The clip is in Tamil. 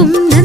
இருக்கும்